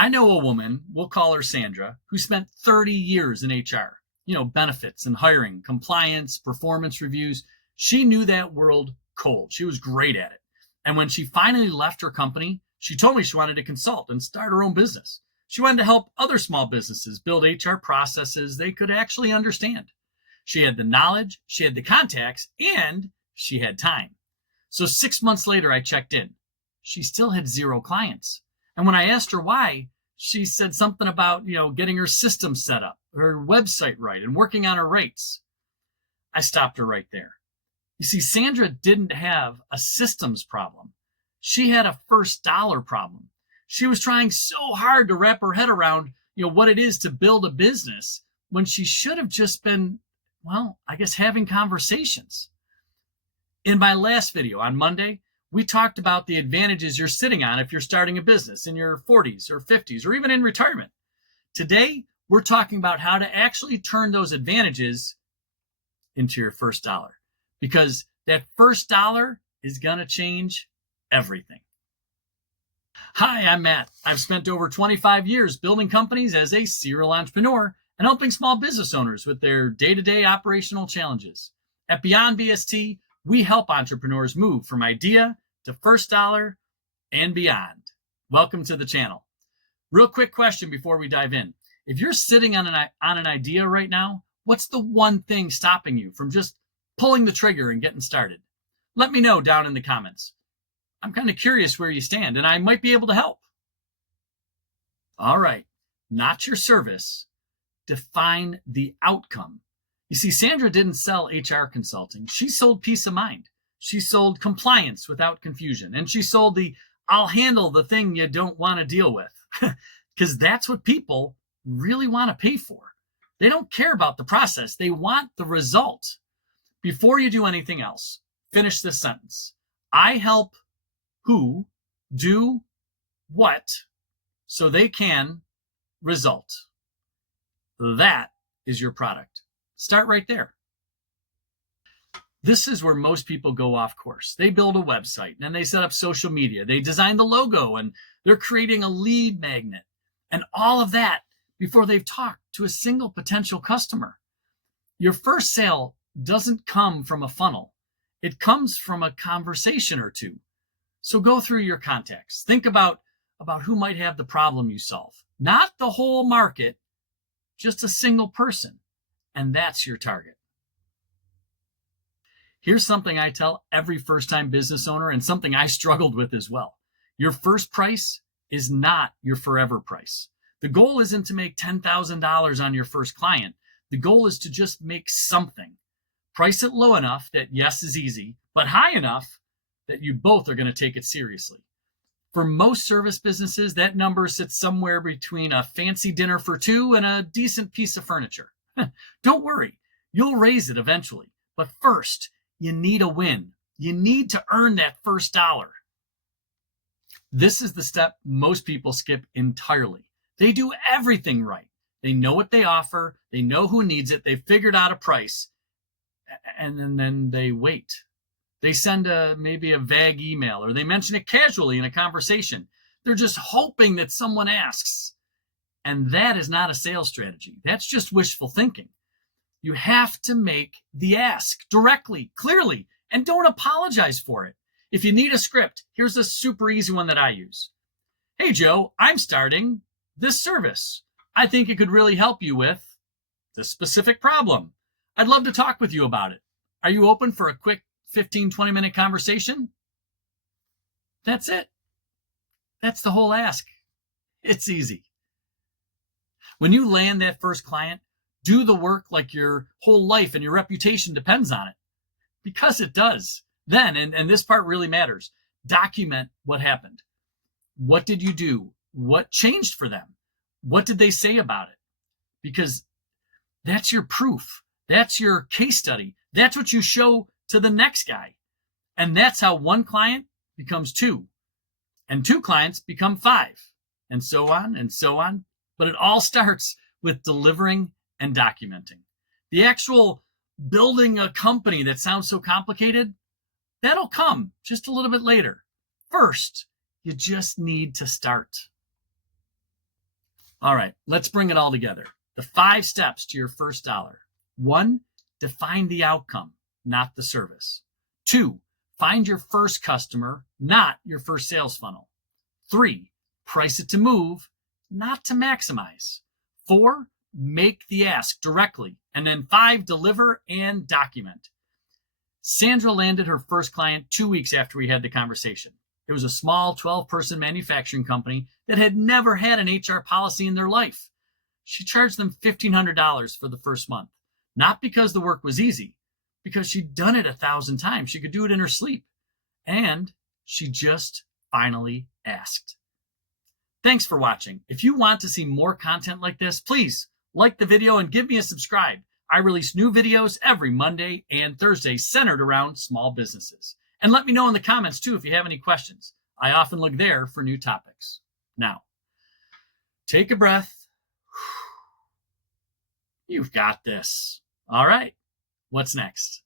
I know a woman, we'll call her Sandra, who spent 30 years in HR, benefits and hiring, compliance, performance reviews. She knew that world cold. She was great at it. And when she finally left her company, she told me she wanted to consult and start her own business. She wanted to help other small businesses build HR processes they could actually understand. She had the knowledge, she had the contacts, and she had time. So 6 months later, I checked in. She still had 0 clients. And when I asked her why, she said something about, getting her system set up, her website right, and working on her rates. I stopped her right there. You see, Sandra didn't have a systems problem. She had a first dollar problem. She was trying so hard to wrap her head around, what it is to build a business when she should have just been, having conversations. In my last video on Monday, we talked about the advantages you're sitting on if you're starting a business in your 40s or 50s or even in retirement. Today, we're talking about how to actually turn those advantages into your first dollar, because that first dollar is going to change everything. Hi, I'm Matt. I've spent over 25 years building companies as a serial entrepreneur and helping small business owners with their day-to-day operational challenges. At Beyond BST, we help entrepreneurs move from idea to first dollar and beyond. Welcome to the channel. Real quick question before we dive in. If you're sitting on an idea right now, what's the one thing stopping you from just pulling the trigger and getting started? Let me know down in the comments. I'm kind of curious where you stand, and I might be able to help. All right, not your service. Define the outcome. You see, Sandra didn't sell HR consulting. She sold peace of mind. She sold compliance without confusion. And she sold the I'll handle the thing you don't want to deal with. Because that's what people really want to pay for. They don't care about the process. They want the result. Before you do anything else, finish this sentence. I help who do what so they can result. That is your product. Start right there. This is where most people go off course. They build a website and they set up social media. They design the logo and they're creating a lead magnet and all of that before they've talked to a single potential customer. Your first sale doesn't come from a funnel. It comes from a conversation or two. So go through your contacts. Think about who might have the problem you solve. Not the whole market, just a single person. And that's your target. Here's something I tell every first-time business owner and something I struggled with as well. Your first price is not your forever price. The goal isn't to make $10,000 on your first client. The goal is to just make something. Price it low enough that yes is easy, but high enough that you both are going to take it seriously. For most service businesses, that number sits somewhere between a fancy dinner for two and a decent piece of furniture. Don't worry, you'll raise it eventually. But first, you need a win. You need to earn that first dollar. This is the step most people skip entirely. They do everything right. They know what they offer. They know who needs it. They've figured out a price. And then they wait. They send maybe a vague email, or they mention it casually in a conversation. They're just hoping that someone asks. And that is not a sales strategy. That's just wishful thinking. You have to make the ask directly, clearly, and don't apologize for it. If you need a script, here's a super easy one that I use. Hey, Joe, I'm starting this service. I think it could really help you with this specific problem. I'd love to talk with you about it. Are you open for a quick 15-20-minute conversation? That's it. That's the whole ask. It's easy. When you land that first client, do the work like your whole life and your reputation depends on it. Because it does. Then, and this part really matters, document what happened. What did you do? What changed for them? What did they say about it? Because that's your proof. That's your case study. That's what you show to the next guy. And that's how one client becomes two. And two clients become five. And so on and so on. But it all starts with delivering and documenting. The actual building a company that sounds so complicated, that'll come just a little bit later. First, you just need to start. All right, let's bring it all together. The 5 steps to your first dollar. 1, define the outcome, not the service. 2, find your first customer, not your first sales funnel. 3, price it to move, not to maximize. 4, make the ask directly. And then 5, deliver and document. Sandra landed her first client 2 weeks after we had the conversation. It was a small 12-person manufacturing company that had never had an HR policy in their life. She charged them $1,500 for the first month, not because the work was easy, because she'd done it 1,000 times. She could do it in her sleep. And she just finally asked. Thanks for watching. If you want to see more content like this, please like the video and give me a subscribe. I release new videos every Monday and Thursday centered around small businesses. And let me know in the comments too if you have any questions. I often look there for new topics. Now, take a breath. You've got this. All right, what's next?